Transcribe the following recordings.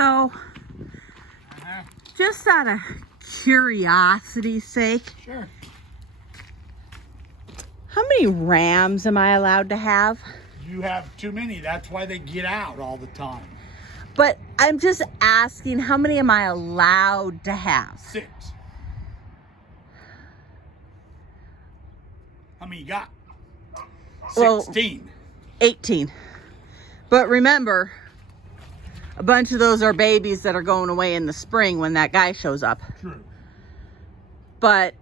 So, just out of curiosity's sake, Sure. how many rams am I allowed to have? You have too many. That's why they get out all the time. But I'm just asking, how many am I allowed to have? 6. How many you got? 16. Well, 18. But remember, a bunch of those are babies that are going away in the spring when that guy shows up. True. But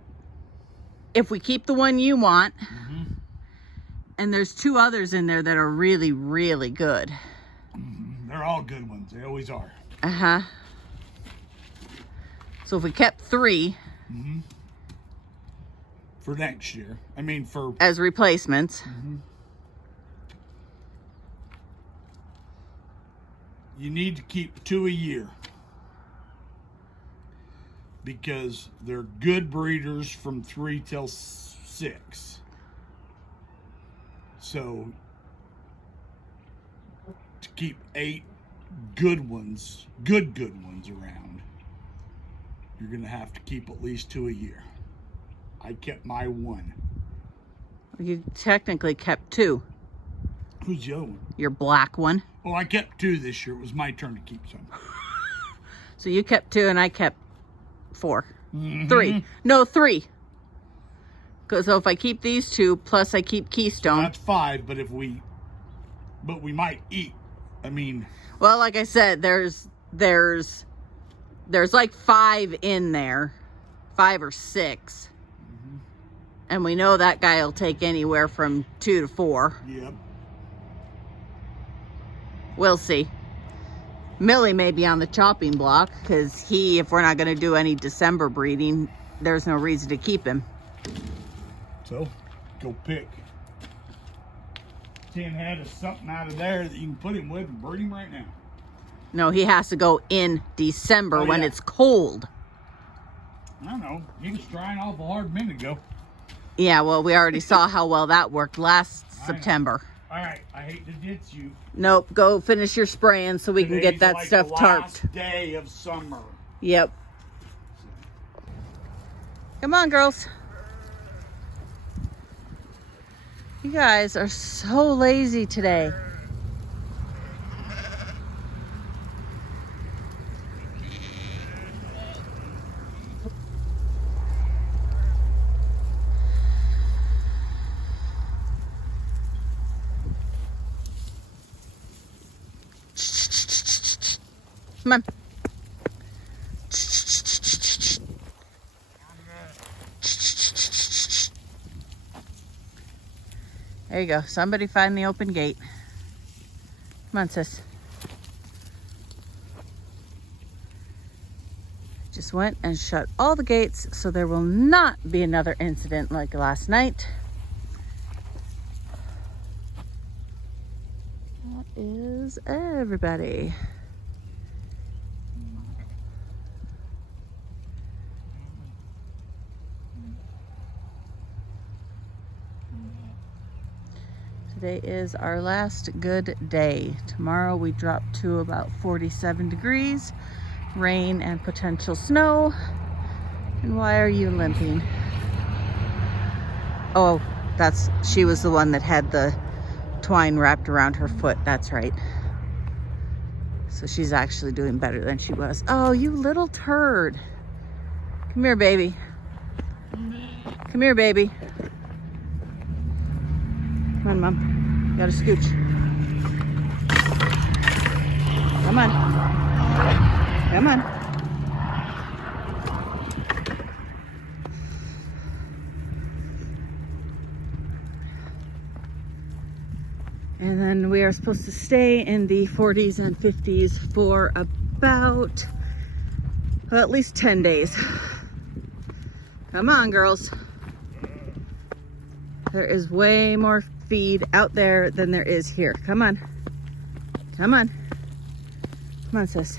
if we keep the one you want, and there's 2 others in there that are really, really good. They're all good ones. They always are. Uh-huh. So if we kept 3 For next year. I mean, for... as replacements. You need to keep 2 a year. Because they're good breeders from 3 till 6. So, to keep 8 good ones around, you're going to have to keep at least 2 a year. I kept my 1. You technically kept 2. Who's the other one? Your black one. Well, I kept 2 this year. It was my turn to keep some. So you kept 2 and I kept 4. 3. No, 3. So if I keep these 2, plus I keep Keystone. That's 5, but we might eat. I mean... Well, like I said, there's like 5 in there. 5 or 6. And we know that guy will take anywhere from 2 to 4. Yep. We'll see. Millie may be on the chopping block because if we're not going to do any December breeding, there's no reason to keep him. So, go pick 10 head of something out of there that you can put him with and breed him right now. No, he has to go in December when yeah. it's cold. I don't know. He was trying awful hard a minute ago. Yeah, well, we already saw how well that worked last September. All right, I hate to ditch you. Nope, go finish your spraying so we can get that like stuff the tarped. last day of summer. Yep. Come on, girls. You guys are so lazy today. Come on. There you go. Somebody find the open gate. Come on, sis. Just went and shut all the gates so there will not be another incident like last night. That is everybody. Today is our last good day. Tomorrow we drop to about 47 degrees, rain and potential snow. And why are you limping? Oh, she was the one that had the twine wrapped around her foot. That's right. So she's actually doing better than she was. Oh, you little turd. Come here, baby. Come here, baby. Come on, Mom. You gotta scooch. Come on. Come on. And then we are supposed to stay in the 40s and 50s for about, well, at least 10 days. Come on, girls. There is way more feed out there than there is here. Come on. Come on. Come on, sis.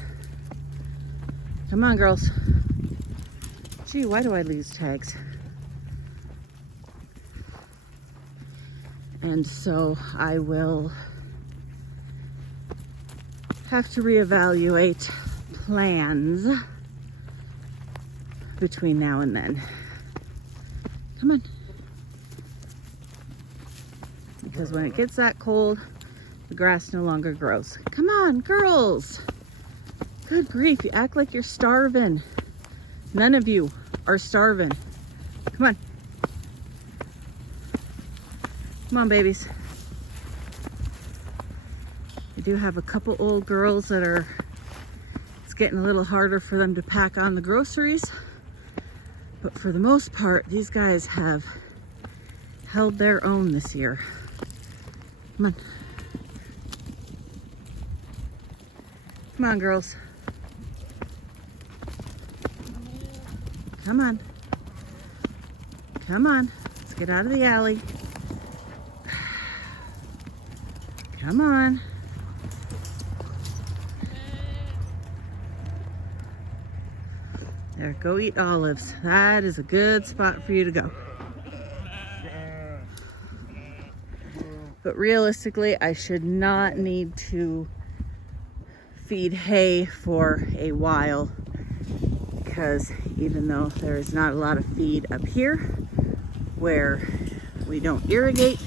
Come on, girls. Gee, why do I lose tags? And so I will have to reevaluate plans between now and then. Come on. Because when it gets that cold, the grass no longer grows. Come on, girls. Good grief, you act like you're starving. None of you are starving. Come on. Come on, babies. We do have a couple old girls that are, it's getting a little harder for them to pack on the groceries. But for the most part, these guys have held their own this year. Come on. Come on, girls. Come on. Come on. Let's get out of the alley. Come on. There, go eat olives. That is a good spot for you to go. But realistically, I should not need to feed hay for a while, because even though there is not a lot of feed up here where we don't irrigate,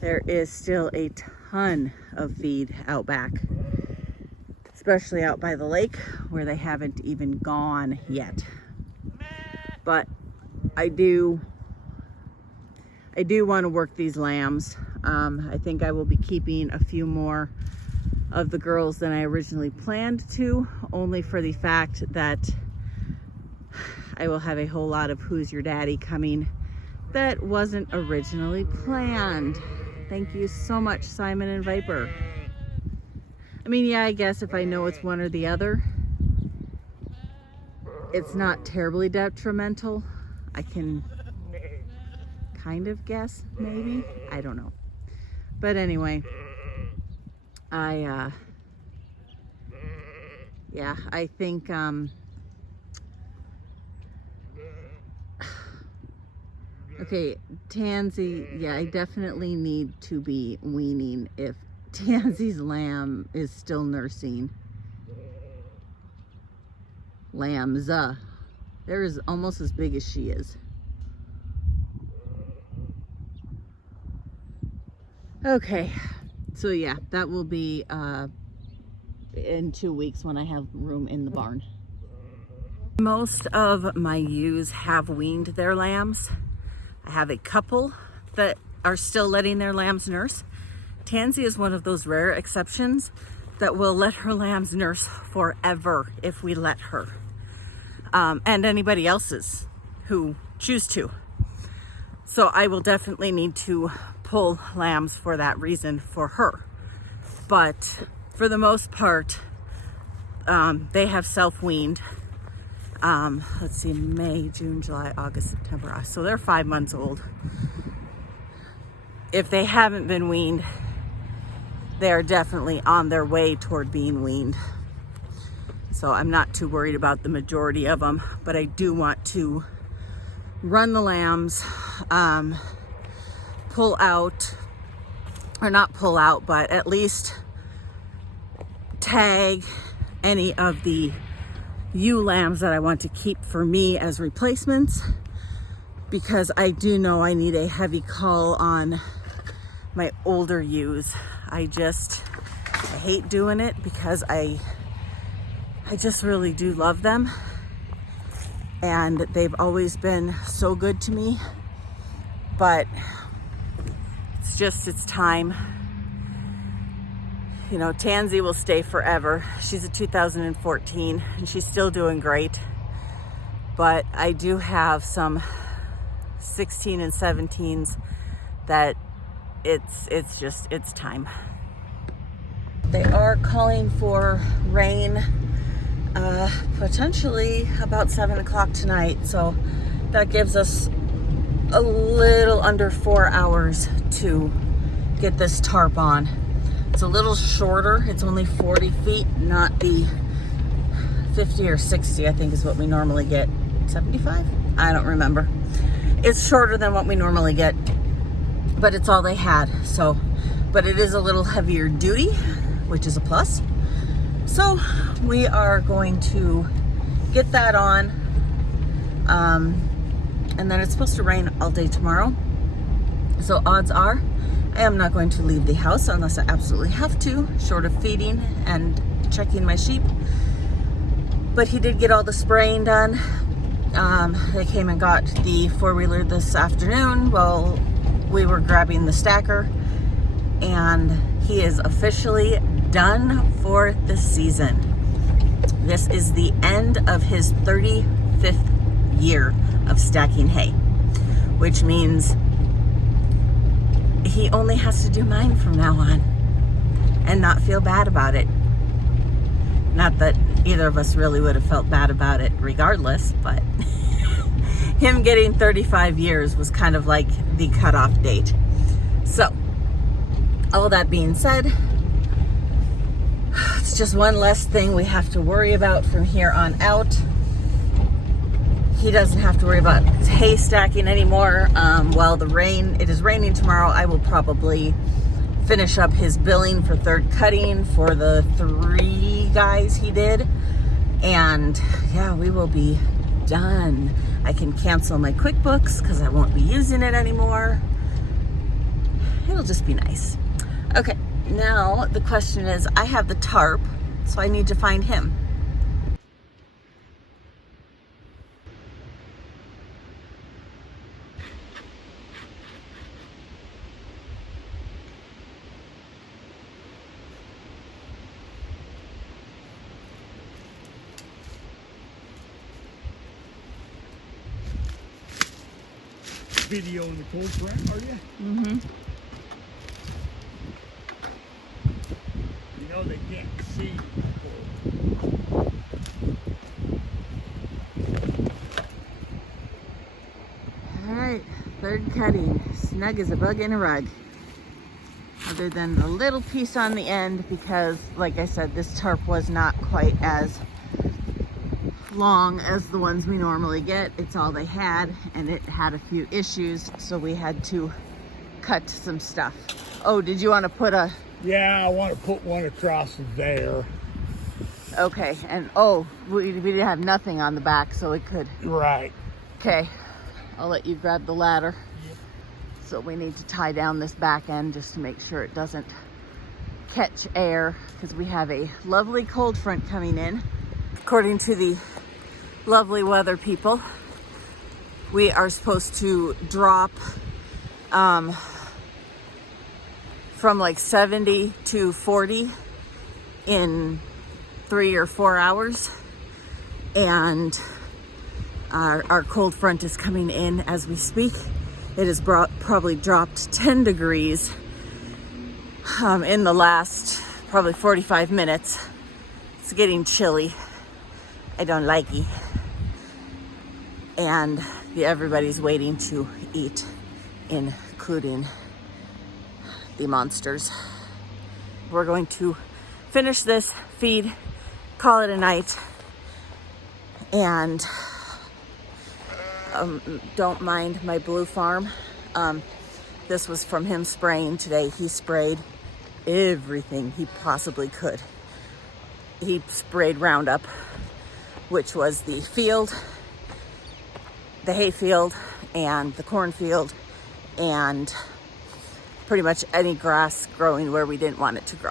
there is still a ton of feed out back, especially out by the lake where they haven't even gone yet. But I do want to work these lambs. I think I will be keeping a few more of the girls than I originally planned to, only for the fact that I will have a whole lot of Who's Your Daddy coming that wasn't originally planned. Thank you so much, Simon and Viper. I mean, yeah, I guess if I know it's one or the other, it's not terribly detrimental. I can kind of guess, maybe. I don't know. But anyway, I think, okay, Tansy, yeah, I definitely need to be weaning if Tansy's lamb is still nursing. Lambs, they're almost as big as she is. Okay, so yeah, that will be in 2 weeks when I have room in the barn. Most of my ewes have weaned their lambs. I have a couple that are still letting their lambs nurse. Tansy is one of those rare exceptions that will let her lambs nurse forever if we let her. And anybody else's who choose to. So I will definitely need to pull lambs for that reason for her. But for the most part, they have self-weaned. Let's see, May, June, July, August, September. So they're 5 months old. If they haven't been weaned, they are definitely on their way toward being weaned. So I'm not too worried about the majority of them, but I do want to run the lambs, pull out, or not pull out, but at least tag any of the ewe lambs that I want to keep for me as replacements, because I do know I need a heavy call on my older ewes. I hate doing it because I just really do love them, and they've always been so good to me, but it's time. You know, Tansy will stay forever. She's a 2014 and she's still doing great, but I do have some 16 and 17s that it's time. They are calling for rain, potentially about 7 o'clock tonight. So that gives us a little under 4 hours to get this tarp on. It's a little shorter. It's only 40 feet, not the 50 or 60, I think is what we normally get. 75? I don't remember. It's shorter than what we normally get, but it's all they had. So, but it is a little heavier duty, which is a plus. So we are going to get that on. And then it's supposed to rain all day tomorrow. So odds are I am not going to leave the house unless I absolutely have to, short of feeding and checking my sheep. But he did get all the spraying done. They came and got the four-wheeler this afternoon while we were grabbing the stacker. And he is officially done for the season. This is the end of his 35th year of stacking hay, which means he only has to do mine from now on and not feel bad about it. Not that either of us really would have felt bad about it regardless, but him getting 35 years was kind of like the cutoff date. So, all that being said, it's just one less thing we have to worry about from here on out. He doesn't have to worry about hay stacking anymore. While it is raining tomorrow, I will probably finish up his billing for third cutting for the 3 guys he did. And yeah, we will be done. I can cancel my QuickBooks because I won't be using it anymore. It'll just be nice. Okay, now the question is, I have the tarp, so I need to find him. Video in the cold front, are you? Mm-hmm. You know they can't see. All right, third cutting. Snug as a bug in a rug. Other than the little piece on the end, because like I said, this tarp was not quite as long as the ones we normally get. It's all they had, and it had a few issues, so we had to cut some stuff. Oh, did you want to put a... Yeah, I want to put one across there. Okay, and oh, we didn't have nothing on the back, so it could... Right. Okay, I'll let you grab the ladder. Yep. So we need to tie down this back end just to make sure it doesn't catch air, because we have a lovely cold front coming in. According to the lovely weather people, we are supposed to drop from like 70 to 40 in 3 or 4 hours, and our cold front is coming in as we speak. It has probably dropped 10 degrees in the last probably 45 minutes. It's getting chilly. I don't like it. And everybody's waiting to eat, including the monsters. We're going to finish this feed, call it a night, and don't mind my blue farm. This was from him spraying today. He sprayed everything he possibly could. He sprayed Roundup, which was the field, the hay field, and the cornfield, and pretty much any grass growing where we didn't want it to grow.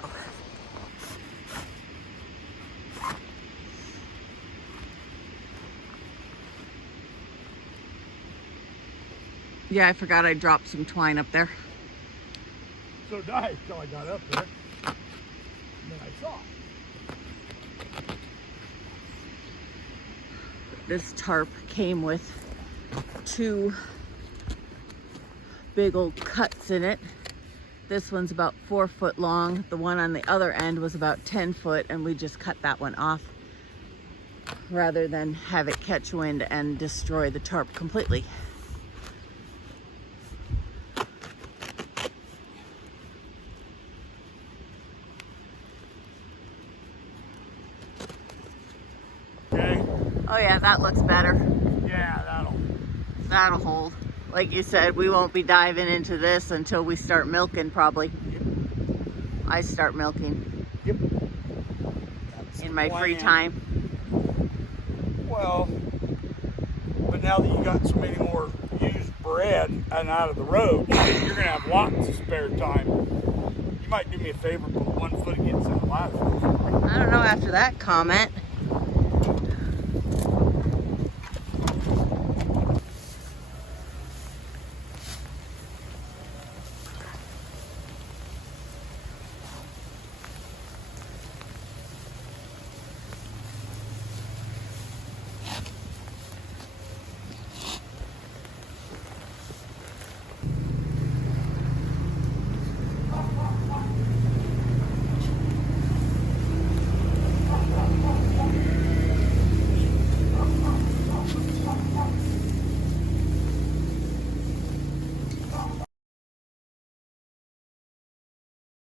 Yeah, I forgot I dropped some twine up there. So did I till I got up there. And then I saw it. This tarp came with 2 big old cuts in it. This one's about 4 foot long. The one on the other end was about 10 foot, and we just cut that one off rather than have it catch wind and destroy the tarp completely. Okay. Oh yeah, that looks better. Yeah, That'll hold. Like you said, we won't be diving into this until we start milking, probably. Yep. I start milking. Yep. That's in the my free plan. time. Well, but now that you got so many more used bread and out of the road, you're gonna have lots of spare time. You might do me a favor, put 1 foot against that ladder. I don't know after that comment.